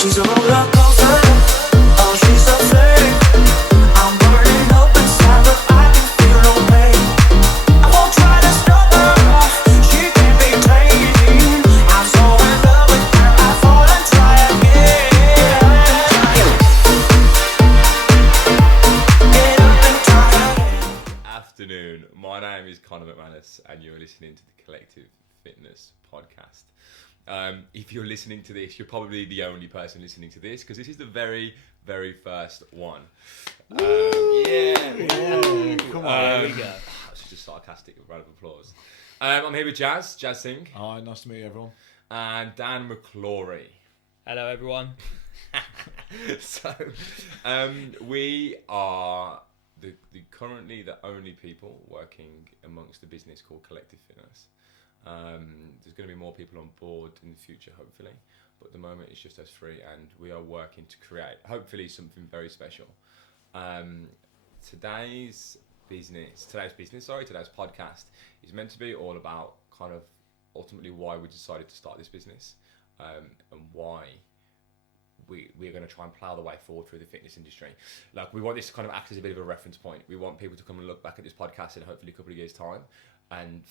She's a roller coaster. Oh, she's a flame. I'm burning up inside, but I can feel no pain. I won't try to stop her. She can't be tamed. I'm so in love with her. I fall and try again. Get up and try again. Afternoon. My name is Conor McManus, and you're listening to the Collective Fitness Podcast. If you're listening to this, you're probably the only person listening to this because this is the very, very first one. Come on, here we go. That's just a sarcastic round of applause. I'm here with Jazz Singh, Hi, nice to meet you, everyone. and Dan McClory. Hello, everyone. So, we are currently the only people working amongst the business called Collective Fitness. There's going to be more people on board in the future, hopefully, but at the moment it's just us three, and we are working to create, hopefully, something very special. Today's podcast is meant to be all about kind of ultimately why we decided to start this business, and why we're going to try and plough the way forward through the fitness industry. Like, we want this to kind of act as a bit of a reference point. We want people to come and look back at this podcast in hopefully a couple of years' time, and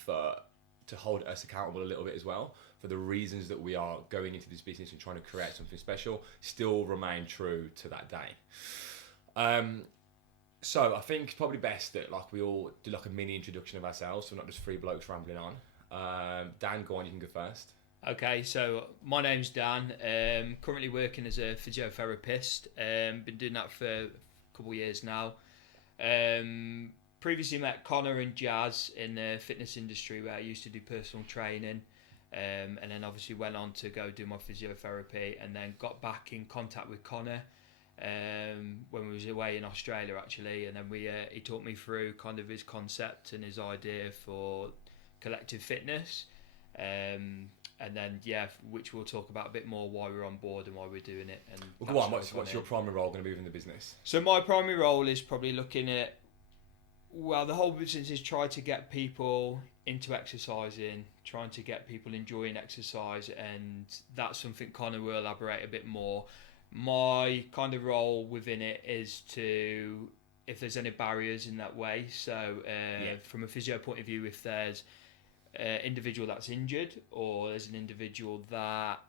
to hold us accountable a little bit as well for the reasons that we are going into this business and trying to create something special still remain true to that day. So I think it's probably best that we all do a mini introduction of ourselves, so we're not just three blokes rambling on. Dan, go on, you can go first. Okay, so my name's Dan. Currently working as a physiotherapist. Been doing that for a couple of years now. Previously met Connor and Jazz in the fitness industry where I used to do personal training, and then obviously went on to go do my physiotherapy, and then got back in contact with Connor when we was away in Australia actually, and then he taught me through kind of his concept and his idea for Collective Fitness, and then which we'll talk about a bit more why we're on board and why we're doing it. And well, go on, what's your primary role going to be within the business? So my primary role is probably looking at, well, the whole business is trying to get people into exercising, trying to get people enjoying exercise, and that's something Connor will elaborate a bit more. My kind of role within it is to, if there's any barriers in that way, so from a physio point of view, if there's an individual that's injured, or there's an individual that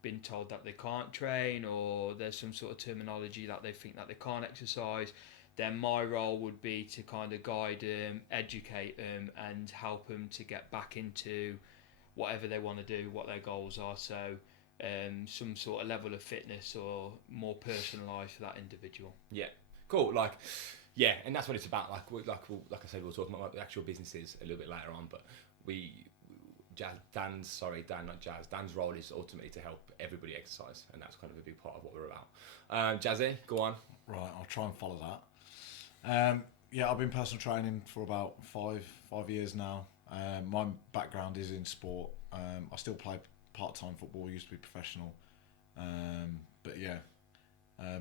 been told that they can't train, or there's some sort of terminology that they think that they can't exercise, then my role would be to kind of guide them, educate them, and help them to get back into whatever they want to do, what their goals are. So some sort of level of fitness or more personalised for that individual. Yeah, cool. And that's what it's about. Like I said, we'll talk about the actual businesses a little bit later on, but Dan's role is ultimately to help everybody exercise, and that's kind of a big part of what we're about. Jazzy, go on. Right, I'll try and follow that. I've been personal training for about five years now. My background is in sport. I still play part-time football, used to be professional.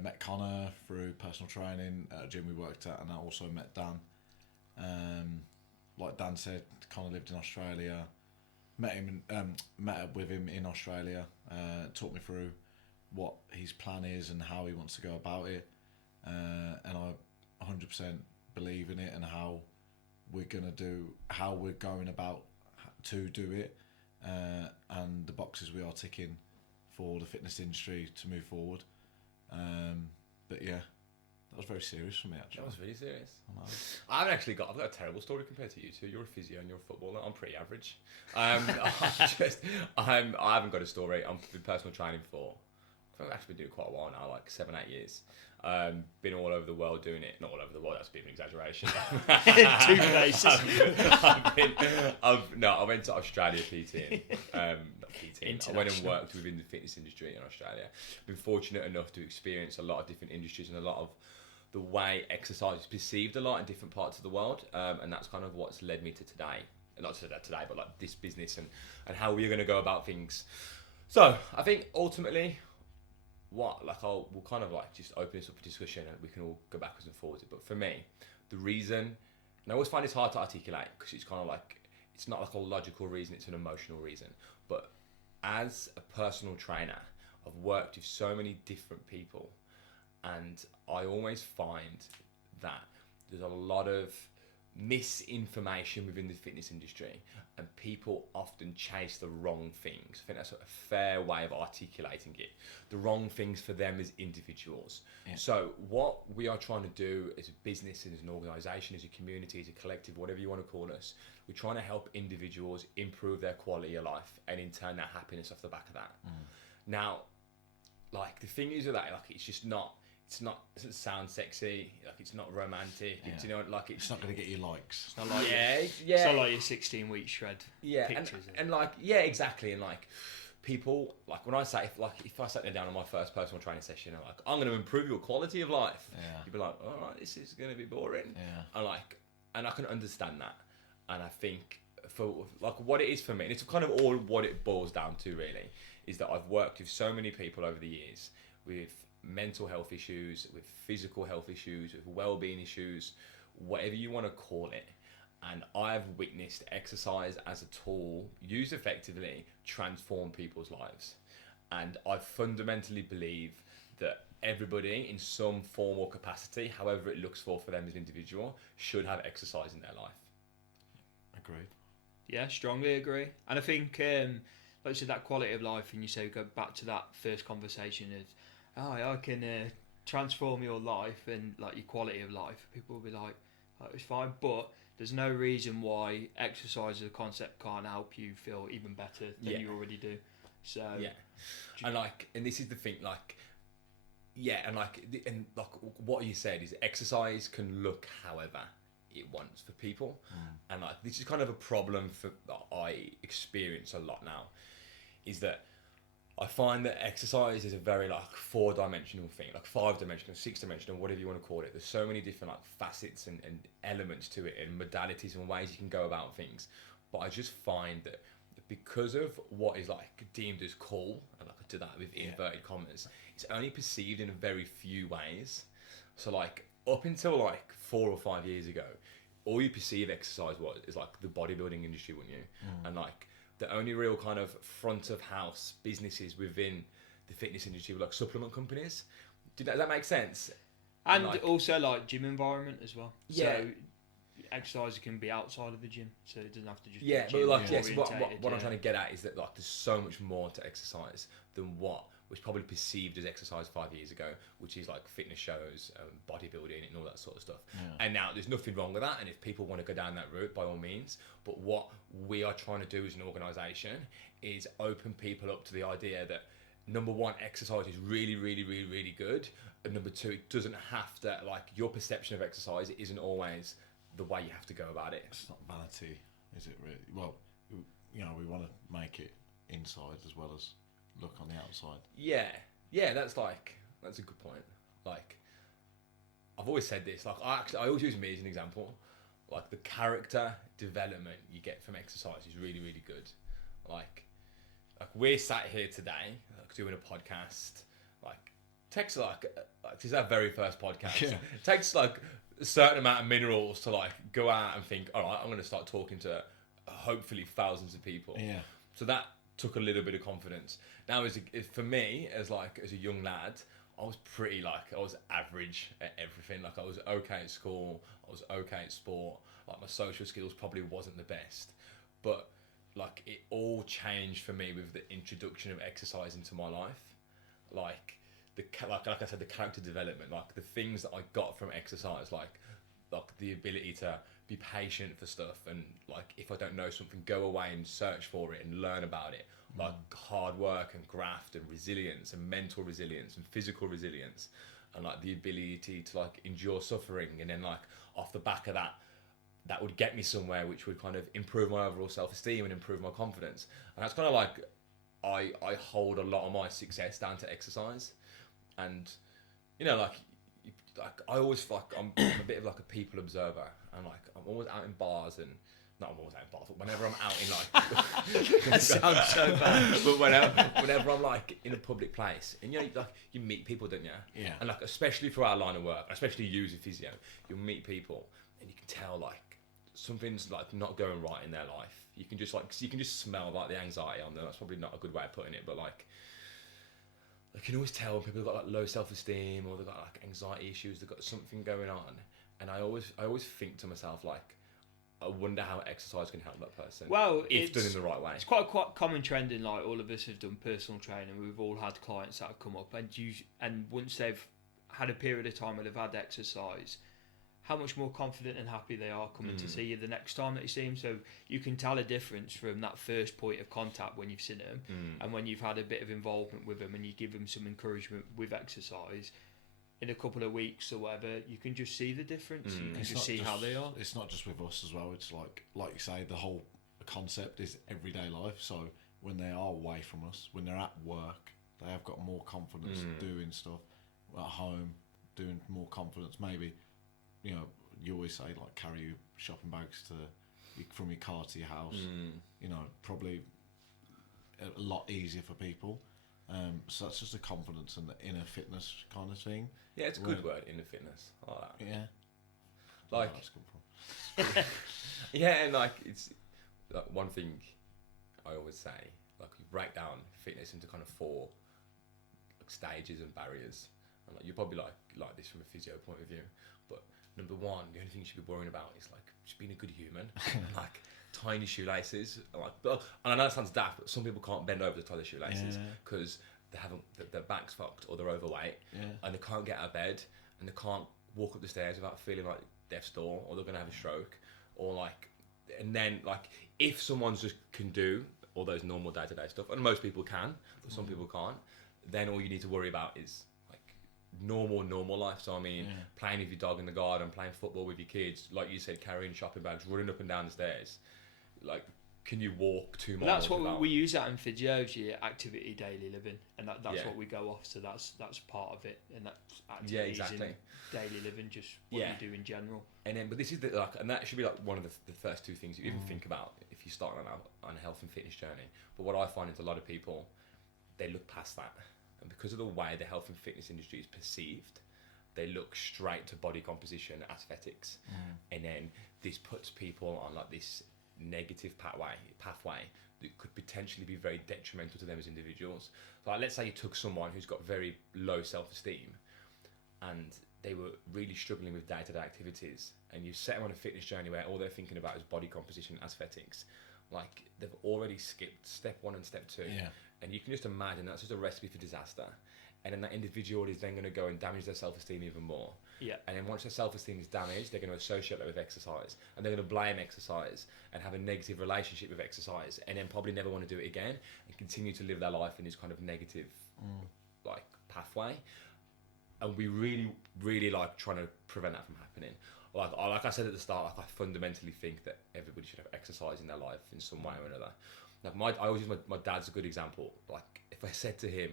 Met Connor through personal training at a gym we worked at, and I also met Dan. Like Dan said, Connor lived in Australia. Met up with him in Australia. Taught me through what his plan is and how he wants to go about it. And I 100% believe in it and how we're going about to do it, and the boxes we are ticking for the fitness industry to move forward. That was very serious for me, actually. That was really serious. I've got a terrible story compared to you two. You're a physio and you're a footballer. I'm pretty average. I haven't got a story. I've been personal training for, I've actually been doing it quite a while now, like 7-8 years. Been all over the world doing it. Not all over the world, that's a bit of an exaggeration. Two places. I went to Australia PTing. Not PTing. I went and worked within the fitness industry in Australia. Been fortunate enough to experience a lot of different industries and a lot of the way exercise is perceived a lot in different parts of the world. And that's kind of what's led me to today. Not to today, but like this business and how we're going to go about things. So I think ultimately, we'll kind of just open this up for discussion and we can all go backwards and forwards. But for me, the reason, and I always find this hard to articulate because it's kind of it's not like a logical reason, it's an emotional reason. But as a personal trainer, I've worked with so many different people, and I always find that there's a lot of misinformation within the fitness industry, and people often chase the wrong things. I think that's a fair way of articulating it. The wrong things for them as individuals. Yeah. So what we are trying to do as a business, as an organisation, as a community, as a collective, whatever you want to call us, we're trying to help individuals improve their quality of life and in turn their happiness off the back of that. Now, like the thing is with that, like it doesn't sound sexy, like it's not romantic, Yeah. it's, you know, like It's not going to get you likes. It's not like yeah, it's not like your 16-week shred pictures. and like, yeah, exactly, and like people, like when I say, if I sat there down on my first personal training session and like, I'm going to improve your quality of life, Yeah. you'd be like, all right, this is going to be boring. Yeah. And I can understand that, and I think for like what it is for me, and it's kind of all what it boils down to really, is that I've worked with so many people over the years with mental health issues, with physical health issues, with well-being issues, whatever you want to call it, and I've witnessed exercise as a tool used effectively transform people's lives. And I fundamentally believe that everybody in some form or capacity, however it looks for them as an individual, should have exercise in their life. Agreed. Yeah, strongly agree. And I think, like you said, that quality of life, and you say go back to that first conversation of, I can transform your life and like your quality of life. People will be like, oh, it's fine, but there's no reason why exercise as a concept can't help you feel even better than you already do. So yeah, and this is the thing, like, yeah, and what you said is exercise can look however it wants for people, and like this is kind of a problem that I experience a lot now, is that I find that exercise is a very like 4-dimensional thing, like 5-dimensional, 6-dimensional, whatever you want to call it. There's so many different like facets and elements to it, and modalities and ways you can go about things. But I just find that because of what is like deemed as cool, and like I do that with inverted commas, it's only perceived in a very few ways. So like up until like 4 or 5 years ago, all you perceive exercise is like the bodybuilding industry, wouldn't you? And like the only real kind of front of house businesses within the fitness industry were like supplement companies. Does that make sense? And like, also like gym environment as well. Yeah. So exercise can be outside of the gym, so it doesn't have to just be but gym like yes, orientated, what I'm trying to get at is that like there's so much more to exercise than what was probably perceived as exercise 5 years ago, which is like fitness shows, bodybuilding, and all that sort of stuff. And now there's nothing wrong with that, and if people want to go down that route, by all means. But what we are trying to do as an organisation is open people up to the idea that number one, exercise is really, really, really, really good, and number two, it doesn't have to, like, your perception of exercise isn't always the way you have to go about it. It's not vanity, is it really? Well, you know, we want to make it inside as well as look on the outside. Yeah, that's a good point. Like, I've always said this, like, I always use me as an example. Like, the character development you get from exercise is really, really good. Like we're sat here today, like, doing a podcast, like, takes like this is our very first podcast. Yeah. It takes like a certain amount of minerals to like go out and think, all right, I'm going to start talking to hopefully thousands of people. Yeah. So that took a little bit of confidence. Now, for me, as a young lad, I was I was average at everything. Like, I was okay at school, I was okay at sport. Like, my social skills probably wasn't the best, but like it all changed for me with the introduction of exercise into my life. Like I said, the character development, like the things that I got from exercise, like the ability to be patient for stuff, and like if I don't know something, go away and search for it and learn about it. Like hard work and graft and resilience and mental resilience and physical resilience, and like the ability to like endure suffering, and then like off the back of that would get me somewhere, which would kind of improve my overall self-esteem and improve my confidence. And that's kind of like I hold a lot of my success down to exercise. And you know, like I always I'm a bit of like a people observer, and like I'm always out in bars, and not I'm always out in bars, but whenever I'm out in like That sounds so bad. but whenever I'm like in a public place, and you know, like you meet people, don't you? Yeah. And like especially for our line of work, especially you as a physio, you'll meet people and you can tell like something's like not going right in their life. You can just smell like the anxiety on them. That's probably not a good way of putting it, but like I can always tell when people have got like low self-esteem or they've got like anxiety issues, they've got something going on, and I always think to myself like, I wonder how exercise can help that person. Well, if done in the right way. It's quite common trend in like all of us have done personal training. We've all had clients that have come up, and once they've had a period of time where they've had exercise, how much more confident and happy they are coming to see you the next time that you see them. So you can tell a difference from that first point of contact when you've seen them and when you've had a bit of involvement with them and you give them some encouragement with exercise. In a couple of weeks or whatever, you can just see the difference. You can just see how they are. It's not just with us as well. It's like you say, the whole concept is everyday life. So when they are away from us, when they're at work, they have got more confidence doing stuff. At home, doing more confidence. Maybe, you know, you always say like carry your shopping bags from your car to your house. You know, probably a lot easier for people. So that's just a confidence and the inner fitness kind of thing. Yeah, it's a good word, inner fitness. I like that. Yeah. Like, that's good for yeah, and like it's like one thing I always say, like you break down fitness into kind of 4 like, stages and barriers. And like you're probably like this from a physio point of view, but number 1, the only thing you should be worrying about is like just being a good human, like tiny shoelaces, and I know that sounds daft, but some people can't bend over to tie their shoelaces because their back's fucked or they're overweight and they can't get out of bed and they can't walk up the stairs without feeling like death's door or they're gonna have a stroke or like, and then like if someone just can do all those normal day-to-day stuff, and most people can, but some people can't, then all you need to worry about is normal life. So I mean, playing with your dog in the garden, playing football with your kids, like you said, carrying shopping bags, running up and down the stairs. Like, can you walk 2 miles? That's what we use that in physio, your activity daily living, and that's what we go off. So that's part of it, and that's activities in daily living, just what you do in general. And then, but this is and that should be like one of the first 2 things you even think about if you start on a health and fitness journey. But what I find is a lot of people, they look past that. And because of the way the health and fitness industry is perceived, they look straight to body composition, aesthetics, and then this puts people on like this negative pathway that could potentially be very detrimental to them as individuals. So like, let's say you took someone who's got very low self-esteem and they were really struggling with day-to-day activities, and you set them on a fitness journey where all they're thinking about is body composition, aesthetics. Like, they've already skipped step 1 and step 2. And you can just imagine that's just a recipe for disaster. And then that individual is then going to go and damage their self-esteem even more. And then once their self-esteem is damaged, they're going to associate that with exercise. And they're going to blame exercise and have a negative relationship with exercise. And then probably never want to do it again and continue to live their life in this kind of negative like pathway. And we really, really like trying to prevent that from happening. Like I said at the start, like I fundamentally think that everybody should have exercise in their life in some way or another. Like I always use my dad's a good example. Like if I said to him,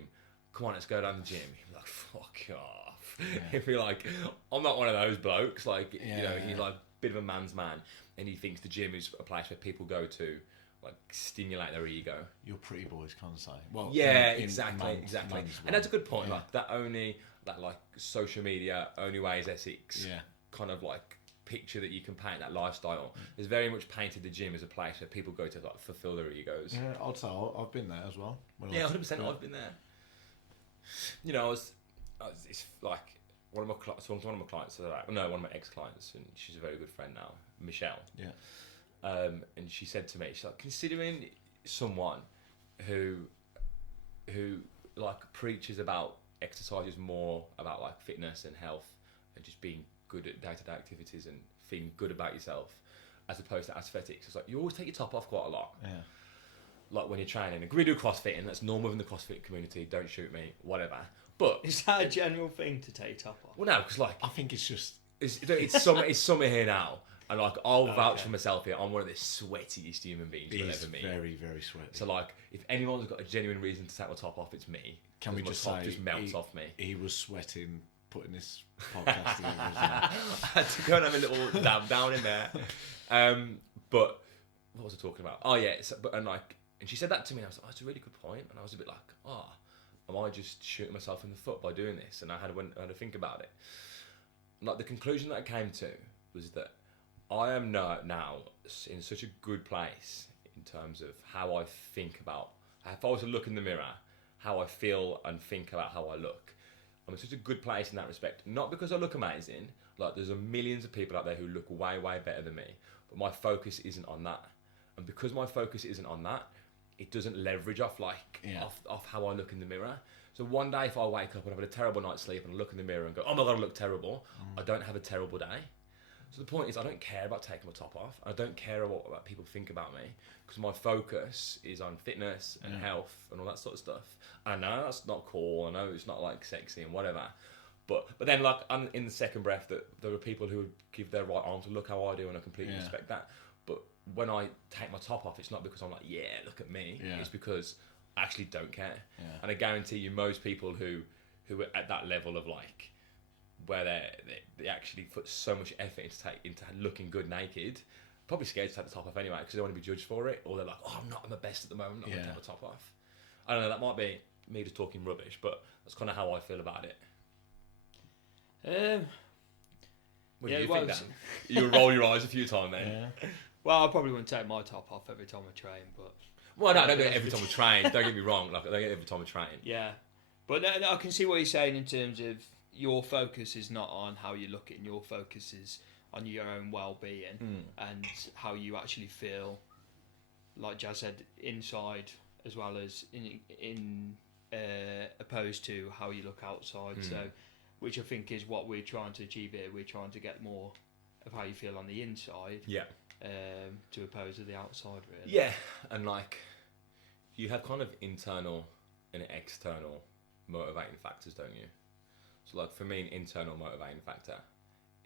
"Come on, let's go down the gym," he'd be like, "Fuck off." He'd be like, "I'm not one of those blokes." Like you know, he's like a bit of a man's man, and he thinks the gym is a place where people go to like stimulate their ego. Your pretty boys kind of say. Well, exactly. And that's a good point. Like that like social media only ways Essex kind of like picture that you can paint, that lifestyle is very much painted the gym as a place where people go to like fulfill their egos. Yeah, I'd say I've been there as well. 100%. I've been there. You know, it's like one of my clients. One of my clients, one of my ex-clients, and she's a very good friend now, Michelle. And she said to me, she's like, considering someone who like preaches about exercise is more about like fitness and health and just being good at day-to-day activities and feeling good about yourself as opposed to aesthetics. It's like you always take your top off quite a lot. Like when you're training, and we do CrossFit, that's normal in the CrossFit community. Don't shoot me, whatever. But is that a general thing to take top off? Well, no, because like I think it's just it's summer here now, and like I'll vouch for myself here. I'm one of the sweatiest human beings you'll ever meet. Very, very sweaty. So like, if anyone's got a genuine reason to take my top off, it's me. Can we just top say just melts off me? He was sweating putting this podcast together. I had to go and have a little dab down in there. But what was I talking about? Oh yeah, and she said that to me, and I was like, oh, that's a really good point. And I was a bit like, am I just shooting myself in the foot by doing this? And I had to think about it. Like the conclusion that I came to was that I am now in such a good place in terms of how I think about, if I was to look in the mirror, how I feel and think about how I look. I'm in such a good place in that respect. Not because I look amazing. Like, there's millions of people out there who look way, way better than me. But my focus isn't on that. And because my focus isn't on that, it doesn't leverage off off how I look in the mirror. So one day if I wake up and I've had a terrible night's sleep and I look in the mirror and go, oh my God, I look terrible, I don't have a terrible day. So the point is, I don't care about taking my top off. I don't care what people think about me, because my focus is on fitness and health and all that sort of stuff. I know that's not cool. I know it's not like sexy and whatever. But then, like, I'm in the second breath that there are people who give their right arm to look how I do, and I completely respect that. But when I take my top off, it's not because I'm like, yeah, look at me. Yeah. It's because I actually don't care. Yeah. And I guarantee you, most people who are at that level of like, where they actually put so much effort into looking good naked, probably scared to take the top off anyway because they don't want to be judged for it, or they're like, oh, I'm the best at the moment, I'm going to take my top off. I don't know, that might be me just talking rubbish, but that's kind of how I feel about it. What do you think, Dan? You roll your eyes a few times then. Yeah. Well, I probably wouldn't take my top off every time I train, but... Well, no, I don't do it every time I train. Don't get me wrong. Like, I don't get it every time I train. Yeah. But no, I can see what you're saying in terms of your focus is not on how you look, and your focus is on your own well-being and how you actually feel, like Jazz said, inside as well as in opposed to how you look outside. So, which I think is what we're trying to achieve here. We're trying to get more of how you feel on the inside. Yeah. To oppose to the outside, really. Yeah, and like, you have kind of internal and external motivating factors, don't you? So like, for me, an internal motivating factor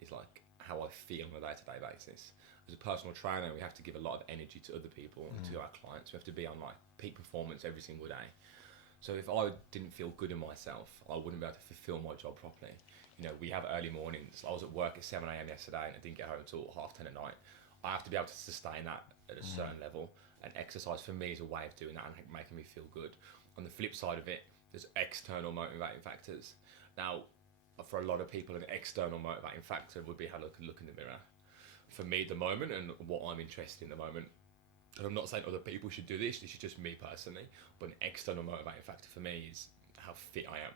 is like how I feel on a day-to-day basis. As a personal trainer, we have to give a lot of energy to other people and to our clients. We have to be on like peak performance every single day. So if I didn't feel good in myself, I wouldn't be able to fulfill my job properly. You know, we have early mornings. I was at work at 7 a.m. yesterday and I didn't get home until 10:30 at night. I have to be able to sustain that at a certain level, and exercise for me is a way of doing that and making me feel good. On the flip side of it, there's external motivating factors. Now, for a lot of people, an external motivating factor would be how they look in the mirror. For me at the moment, and what I'm interested in at the moment, and I'm not saying other people should do this is just me personally, but an external motivating factor for me is how fit I am.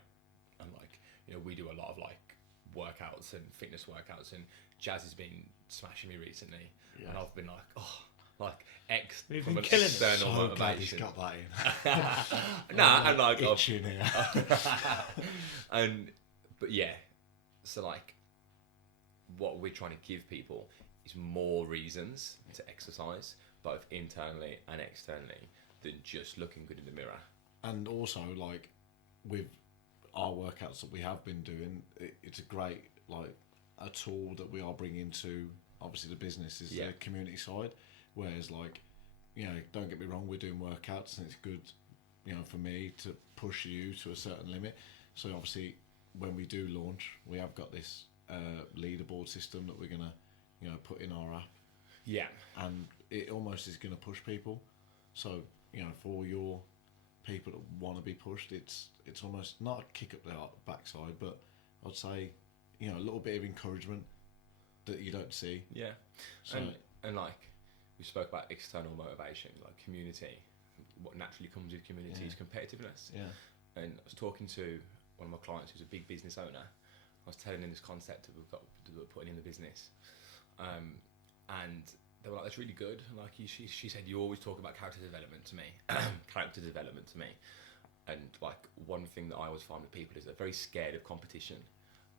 And like, you know, we do a lot of like workouts and fitness workouts, and Jazz has been smashing me recently, and I've been like, oh, like We've from been an killing external so motivation. glad he's got that in. Nah, and like itching here. But yeah, so like, what we're trying to give people is more reasons to exercise, both internally and externally, than just looking good in the mirror. And also, like, with our workouts that we have been doing, it's a great, like, a tool that we are bringing to, obviously, the business is the community side. Whereas, like, you know, don't get me wrong, we're doing workouts and it's good, you know, for me to push you to a certain limit. So obviously, when we do launch, we have got this leaderboard system that we're going to, you know, put in our app. Yeah. And it almost is going to push people. So, you know, for your people that want to be pushed, it's almost not a kick up the backside, but I'd say, you know, a little bit of encouragement that you don't see. Yeah. So, and like, we spoke about external motivation, like community. What naturally comes with community is competitiveness. Yeah. And I was talking to one of my clients who's a big business owner. I was telling him this concept that we're putting in the business. And they were like, that's really good. Like, she said, you always talk about character development to me. And like, one thing that I always find with people is they're very scared of competition,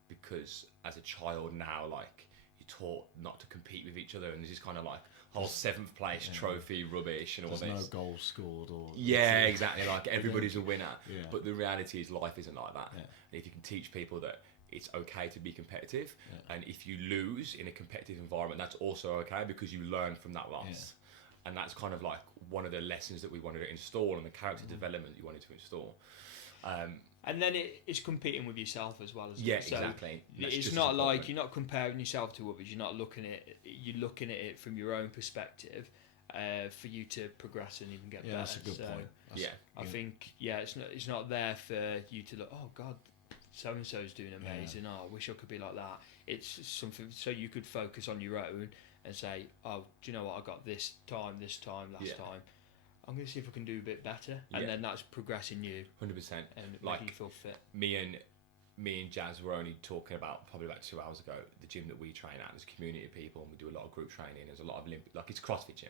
because as a child now, like, you're taught not to compete with each other, and there's this kind of like whole 7th place trophy rubbish and all this. There's no goals scored or... Yeah, exactly. Like, everybody's a winner. Yeah. But the reality is life isn't like that. Yeah. And if you can teach people that it's okay to be competitive, and if you lose in a competitive environment, that's also okay, because you learn from that loss. Yeah. And that's kind of like one of the lessons that we wanted to install, and the character development you wanted to install. And then it's competing with yourself as well. So exactly. It's not like you're not comparing yourself to others. You're not looking at it. You're looking at it from your own perspective, for you to progress and even get better. That's a good point. I think it's not there for you to look. Oh God, so and so's doing amazing. Oh, I wish I could be like that. It's something so you could focus on your own and say, oh, do you know what? I got this time, last time. I'm going to see if I can do a bit better, and then that's progressing you 100%. and Like, making you feel fit. me and Jazz were only talking about probably about 2 hours ago. The gym that we train at, there's a community of people, and we do a lot of group training. There's a lot of like it's a CrossFit gym.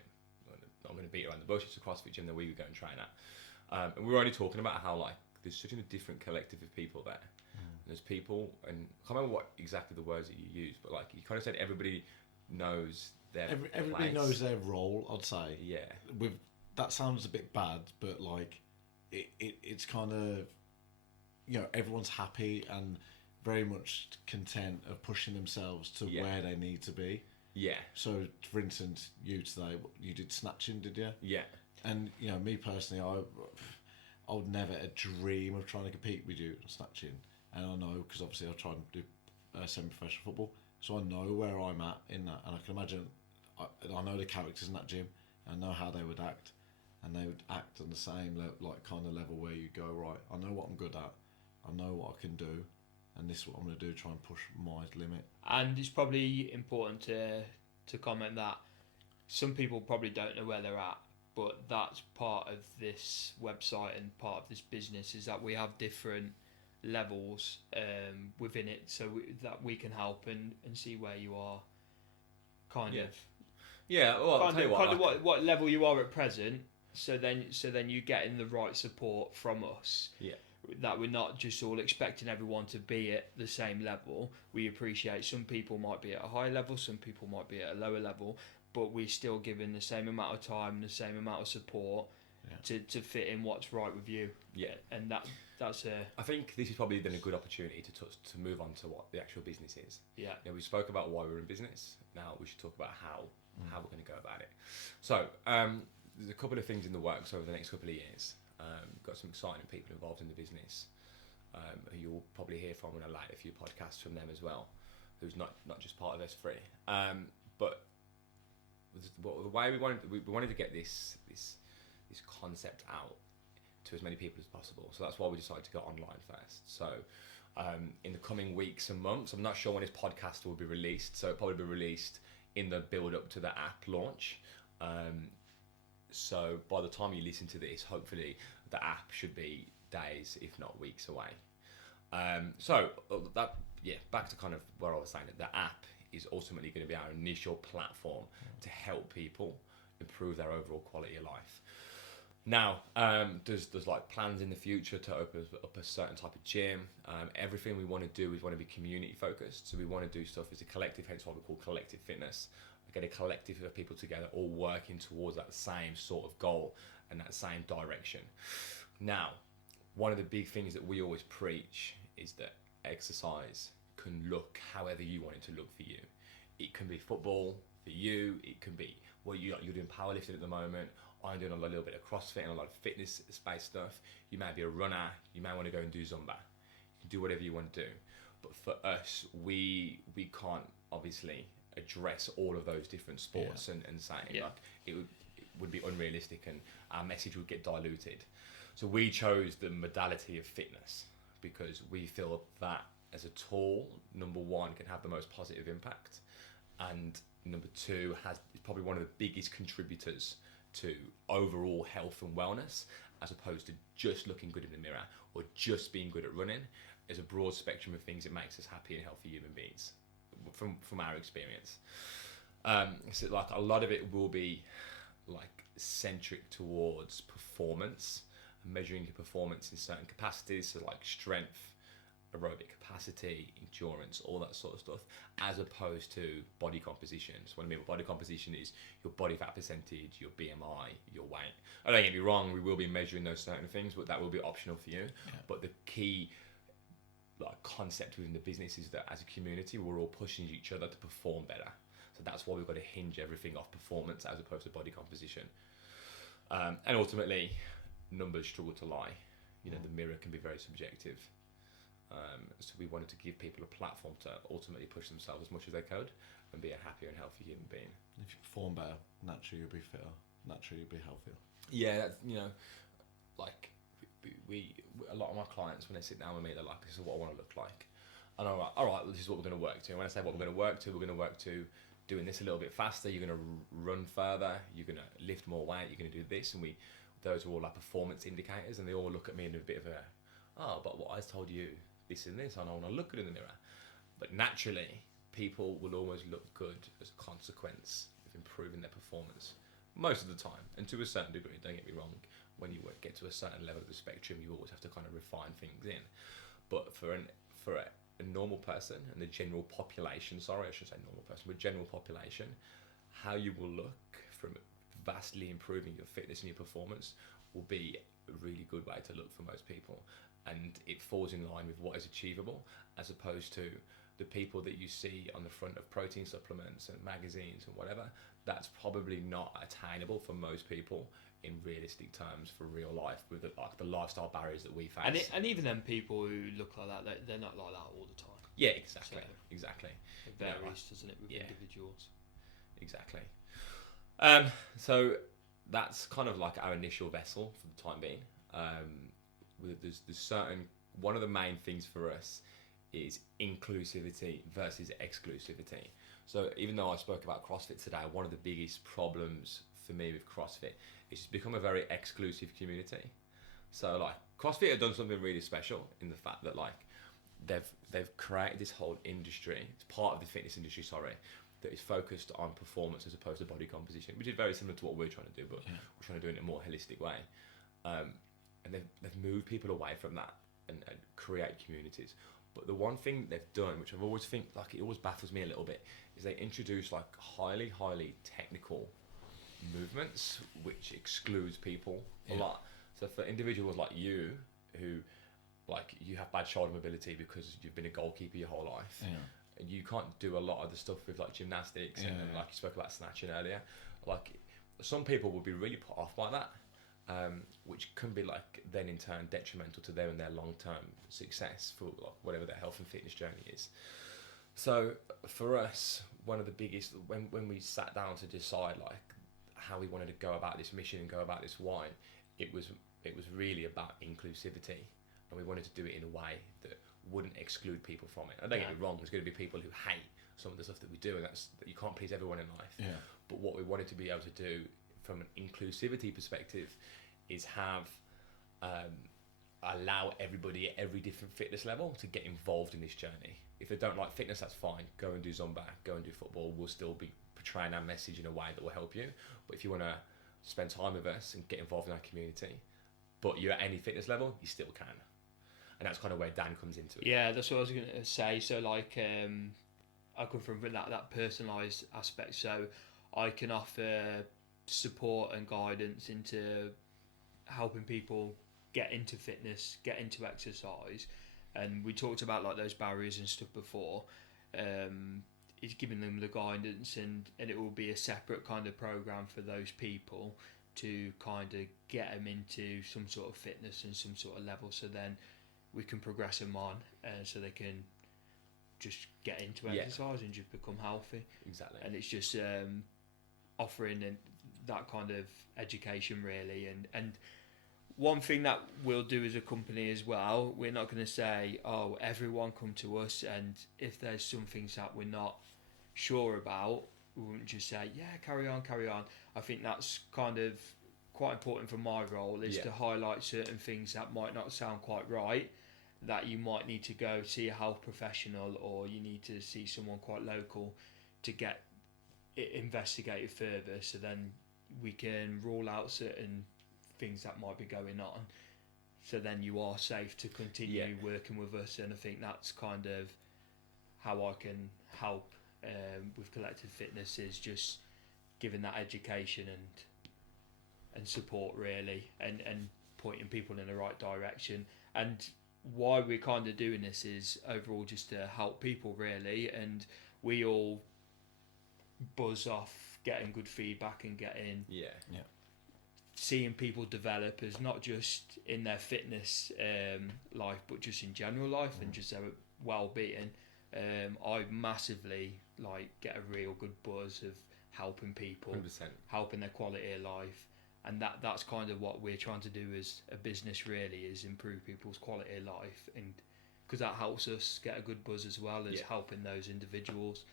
I'm going to beat around the bush. It's a CrossFit gym that we would go and train at, and we were only talking about how like there's such a different collective of people there. There's people, and I can't remember what exactly the words that you used, but like you kind of said, everybody knows their Everybody place. knows their role. I'd say. Yeah. With that sounds a bit bad, but like it's kind of, you know, everyone's happy and very much content of pushing themselves to where they need to be. Yeah. So, for instance, you today, you did snatching, did you? Yeah. And you know, me personally, I would never dream of trying to compete with you in snatching, and I know because obviously I try and do semi-professional football, so I know where I'm at in that, and I can imagine I know the characters in that gym, I know how they would act, and they would act on the same kind of level where you go, right, I know what I'm good at, I know what I can do, and this is what I'm going to do, try and push my limit. And it's probably important to comment that some people probably don't know where they're at, but that's part of this website and part of this business is that we have different levels within it, so that we can help and see where you are, kind of. Yeah, well, I'll tell you what level you are at present. So then you're getting the right support from us. Yeah. That we're not just all expecting everyone to be at the same level. We appreciate some people might be at a high level, some people might be at a lower level, but we're still giving the same amount of time, the same amount of support to fit in what's right with you. Yeah. And that's I think this is probably then a good opportunity to move on to what the actual business is. Yeah. You know, we spoke about why we're in business. Now we should talk about how we're going to go about it. So there's a couple of things in the works over the next couple of years. Got some exciting people involved in the business who you'll probably hear from when I light a few podcasts from them as well, who's not just part of S3. But the way we wanted to get this concept out to as many people as possible. So that's why we decided to go online first. So in the coming weeks and months, I'm not sure when this podcast will be released, so it'll probably be released in the build up to the app launch. So by the time you listen to this, hopefully the app should be days, if not weeks away. Back to kind of where I was saying, that the app is ultimately going to be our initial platform to help people improve their overall quality of life. Now, there's like plans in the future to open up a certain type of gym. Everything we want to do is want to be community focused. So we want to do stuff as a collective, hence why we call collective fitness. Get a collective of people together, all working towards that same sort of goal and that same direction. Now, one of the big things that we always preach is that exercise can look however you want it to look for you. It can be football for you. It can be you're doing powerlifting at the moment. I'm doing a little bit of CrossFit and a lot of fitness space stuff. You may be a runner. You may want to go and do Zumba. You can do whatever you want to do. But for us, we can't obviously address all of those different sports and saying like it would be unrealistic and our message would get diluted. So we chose the modality of fitness because we feel that as a tool, number one, can have the most positive impact, and number two, is probably one of the biggest contributors to overall health and wellness, as opposed to just looking good in the mirror or just being good at running. There's a broad spectrum of things that makes us happy and healthy human beings from our experience. So like a lot of it will be like centric towards performance, measuring your performance in certain capacities, so like strength, aerobic capacity, endurance, all that sort of stuff, as opposed to body composition. So what I mean by body composition is your body fat percentage, your BMI, your weight. Oh, don't get me wrong, we will be measuring those certain things, but that will be optional for you. Yeah. But the key concept within the business is that as a community, we're all pushing each other to perform better. So that's why we've got to hinge everything off performance as opposed to body composition. And ultimately, numbers struggle to lie. You know, the mirror can be very subjective. So we wanted to give people a platform to ultimately push themselves as much as they could and be a happier and healthier human being. If you perform better, naturally you'll be fitter, naturally you'll be healthier. Yeah, that's, you know, like we a lot of my clients, when they sit down with me, they're like, this is what I want to look like. And I'm like, all right, well, this is what we're going to work to. And when I say what we're going to work to, we're going to work to doing this a little bit faster. You're going to run further. You're going to lift more weight. You're going to do this. And those are all like performance indicators, and they all look at me in a bit of a, oh, but what I told you this and this, and I want to look good in the mirror. But naturally, people will always look good as a consequence of improving their performance most of the time, and to a certain degree. Don't get me wrong. When you get to a certain level of the spectrum, you always have to kind of refine things in. But for a normal person and the general population, sorry, I should say normal person, but general population, how you will look from vastly improving your fitness and your performance will be a really good way to look for most people. And it falls in line with what is achievable, as opposed to the people that you see on the front of protein supplements and magazines and whatever. That's probably not attainable for most people in realistic terms for real life, with the lifestyle barriers that we face. And even them people who look like that, they're not like that all the time. Yeah, exactly. So exactly. it varies, doesn't it, with yeah. individuals? Exactly. So that's kind of like our initial vessel for the time being. There's certain, one of the main things for us is inclusivity versus exclusivity. So even though I spoke about CrossFit today, one of the biggest problems for me with CrossFit is it's become a very exclusive community. So like CrossFit have done something really special in the fact that like they've created this whole industry. It's part of the fitness industry, sorry, that is focused on performance as opposed to body composition, which is very similar to what we're trying to do, but we're trying to do it in a more holistic way. And they've moved people away from that and create communities. But the one thing they've done, which I've always think like it always baffles me a little bit, is they introduce like highly technical movements, which excludes people a lot. So for individuals like you, who like you have bad shoulder mobility because you've been a goalkeeper your whole life, and you can't do a lot of the stuff with like gymnastics and like you spoke about snatching earlier. Like some people will be really put off by that. Which can be like then in turn detrimental to them and their long-term success for like, whatever their health and fitness journey is. So for us, one of the biggest, when we sat down to decide like how we wanted to go about this mission and go about this why, it was really about inclusivity, and we wanted to do it in a way that wouldn't exclude people from it. And don't get me wrong, there's going to be people who hate some of the stuff that we do, and that you can't please everyone in life. But what we wanted to be able to do from an inclusivity perspective is have allow everybody at every different fitness level to get involved in this journey. If they don't like fitness, that's fine. Go and do Zumba, go and do football. We'll still be portraying our message in a way that will help you. But if you want to spend time with us and get involved in our community, but you're at any fitness level, you still can. And that's kind of where Dan comes into it. Yeah, that's what I was going to say. So like I come from that personalised aspect, so I can offer support and guidance into helping people get into fitness, get into exercise. And we talked about like those barriers and stuff before. It's giving them the guidance, and it will be a separate kind of program for those people to kind of get them into some sort of fitness and some sort of level, so then we can progress them on, so they can just get into exercise and just become healthy. Exactly. And it's just offering that kind of education really, and one thing that we'll do as a company as well, we're not going to say, oh, everyone come to us, and if there's some things that we're not sure about, we wouldn't just say, yeah, carry on. I think that's kind of quite important for my role, is to highlight certain things that might not sound quite right, that you might need to go see a health professional, or you need to see someone quite local to get it investigated further, so then we can rule out certain things that might be going on, so then you are safe to continue working with us. And I think that's kind of how I can help with Collective Fitness, is just giving that education and support really, and pointing people in the right direction. And why we're kind of doing this is overall just to help people really, and we all buzz off getting good feedback and getting seeing people develop, as not just in their fitness life, but just in general life and just their well-being. I massively get a real good buzz of helping people, 100%. helping their quality of life, and that's kind of what we're trying to do as a business really, is improve people's quality of life, and because that helps us get a good buzz as well as helping those individuals.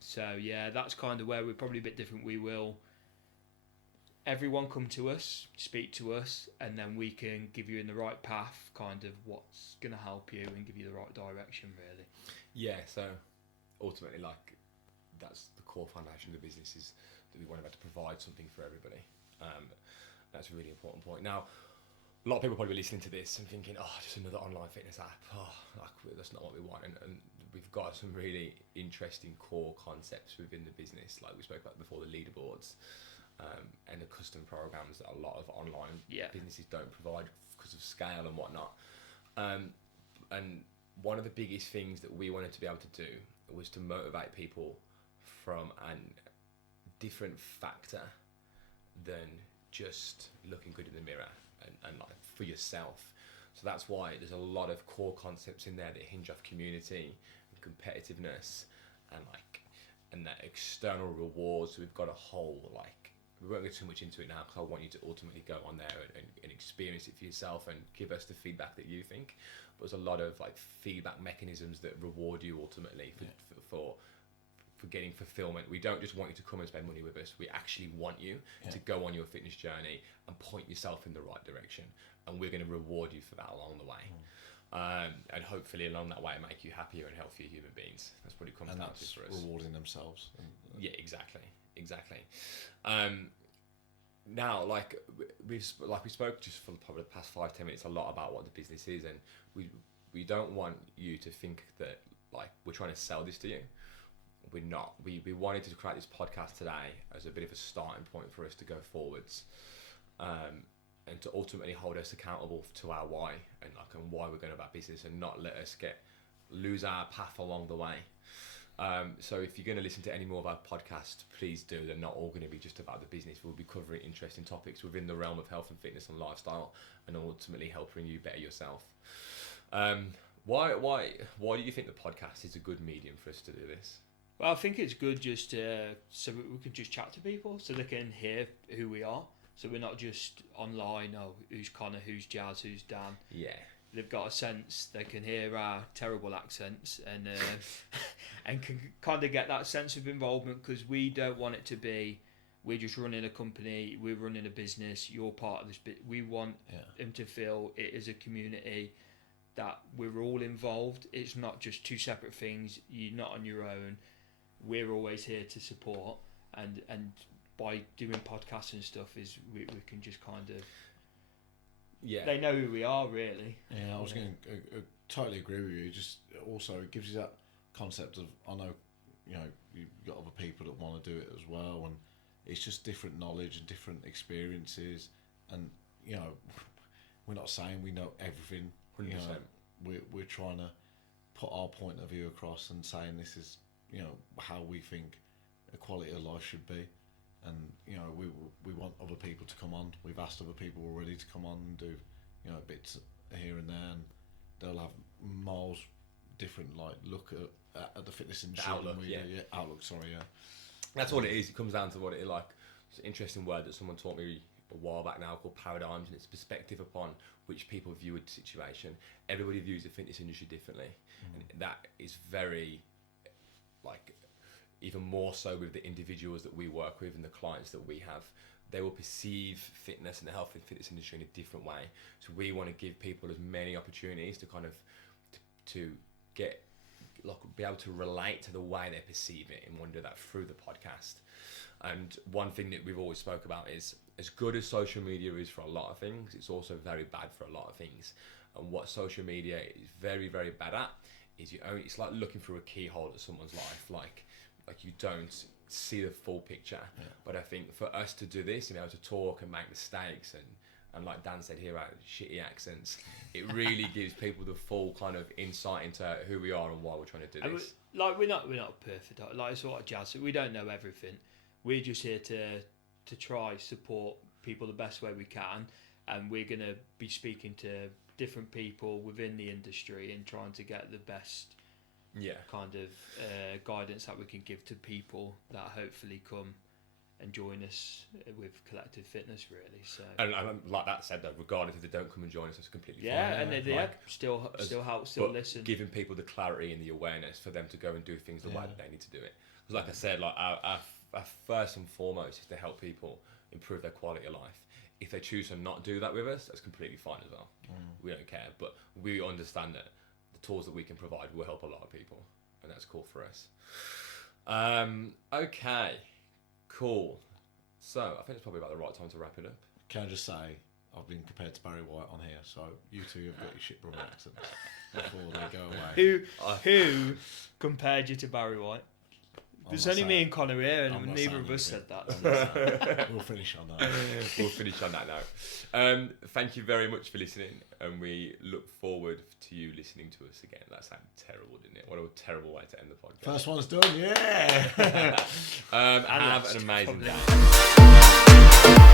So yeah, that's kind of where we're probably a bit different. We will everyone come to us, speak to us, and then we can give you in the right path, kind of what's going to help you and give you the right direction, really. Yeah, so ultimately, like, that's the core foundation of the business, is that we want to be able to provide something for everybody. That's a really important point. Now, a lot of people probably be listening to this and thinking, oh, just another online fitness app. Oh, like, that's not what we want. And we've got some really interesting core concepts within the business, like we spoke about before, the leaderboards and the custom programs that a lot of online businesses don't provide because of scale and whatnot. And one of the biggest things that we wanted to be able to do was to motivate people from a different factor than just looking good in the mirror and like for yourself. So that's why there's a lot of core concepts in there that hinge off community and competitiveness and that external rewards. So we've got a whole, like, we won't go too much into it now because I want you to ultimately go on there and experience it for yourself and give us the feedback that you think. But there's a lot of like feedback mechanisms that reward you ultimately for getting fulfillment. We don't just want you to come and spend money with us. We actually want you to go on your fitness journey and point yourself in the right direction. And we're going to reward you for that along the way. And hopefully along that way make you happier and healthier human beings. That's what it comes down to for us. Rewarding themselves. Yeah, exactly. Now, like we spoke just for probably the past 5-10 minutes a lot about what the business is, and we don't want you to think that like we're trying to sell this to you. We're not. We wanted to create this podcast today as a bit of a starting point for us to go forwards, and to ultimately hold us accountable to our why and why we're going about business, and not let us lose our path along the way. So if you're going to listen to any more of our podcasts, please do. They're not all going to be just about the business. We'll be covering interesting topics within the realm of health and fitness and lifestyle, and ultimately helping you better yourself. Why do you think the podcast is a good medium for us to do this? Well, I think it's good just so we can just chat to people, so they can hear who we are. So we're not just online, oh, who's Connor, who's Jazz, who's Dan. Yeah. They've got a sense, they can hear our terrible accents and and can kind of get that sense of involvement, because we don't want it to be, we're just running a company, we're running a business, you're part of this bit. We want them to feel it is a community, that we're all involved. It's not just two separate things, you're not on your own. We're always here to support, and by doing podcasts and stuff is we can just kind of they know who we are, really. Yeah, I was going to totally agree with you. Just also it gives you that concept of, I know, you know, you've got other people that want to do it as well, and it's just different knowledge and different experiences, and you know, we're not saying we know everything. 100%. You know, we're trying to put our point of view across and saying this is, you know, how we think a quality of life should be. And you know, we want other people to come on. We've asked other people already to come on and do, you know, bits here and there, and they'll have miles different like look at the fitness industry. Outlook. Sorry, yeah. That's what it is. It comes down to what it is. Like, it's an interesting word that someone taught me a while back now called paradigms, and it's perspective upon which people view a situation. Everybody views the fitness industry differently, and that is very like. Even more so with the individuals that we work with and the clients that we have, they will perceive fitness and the health and fitness industry in a different way. So we want to give people as many opportunities to kind of to get like be able to relate to the way they perceive it, and want to do that through the podcast. And one thing that we've always spoke about is, as good as social media is for a lot of things, it's also very bad for a lot of things. And what social media is very, very bad at is it's like looking through a keyhole at someone's life. Like you don't see the full picture. But I think for us to do this and be able to talk and make mistakes and like Dan said here, our shitty accents, it really gives people the full kind of insight into who we are and why we're trying to do this. Like we're not perfect. Like it's what Jazz said, we don't know everything. We're just here to try support people the best way we can, and we're gonna be speaking to different people within the industry and trying to get the best kind of guidance that we can give to people that hopefully come and join us with Collective Fitness, really. So and like that said though, regardless if they don't come and join us, it's completely fine. And they still help, still listen. Giving people the clarity and the awareness for them to go and do things the way that they need to do it. Because like I said, like our first and foremost is to help people improve their quality of life. If they choose to not do that with us, that's completely fine as well. We don't care, but we understand that the tools that we can provide will help a lot of people, and that's cool for us. Okay, cool. So I think it's probably about the right time to wrap it up. Can I just say, I've been compared to Barry White on here, so you two have got your shit brother accents before they go away. Who compared you to Barry White? There's only me and Connor here, I'm and not neither saying of us said anything. that. We'll finish on that. We'll finish on that now. Thank you very much for listening, and we look forward to you listening to us again. That sounded terrible, didn't it? What a terrible way to end the podcast. First one's done, yeah. Have an amazing day.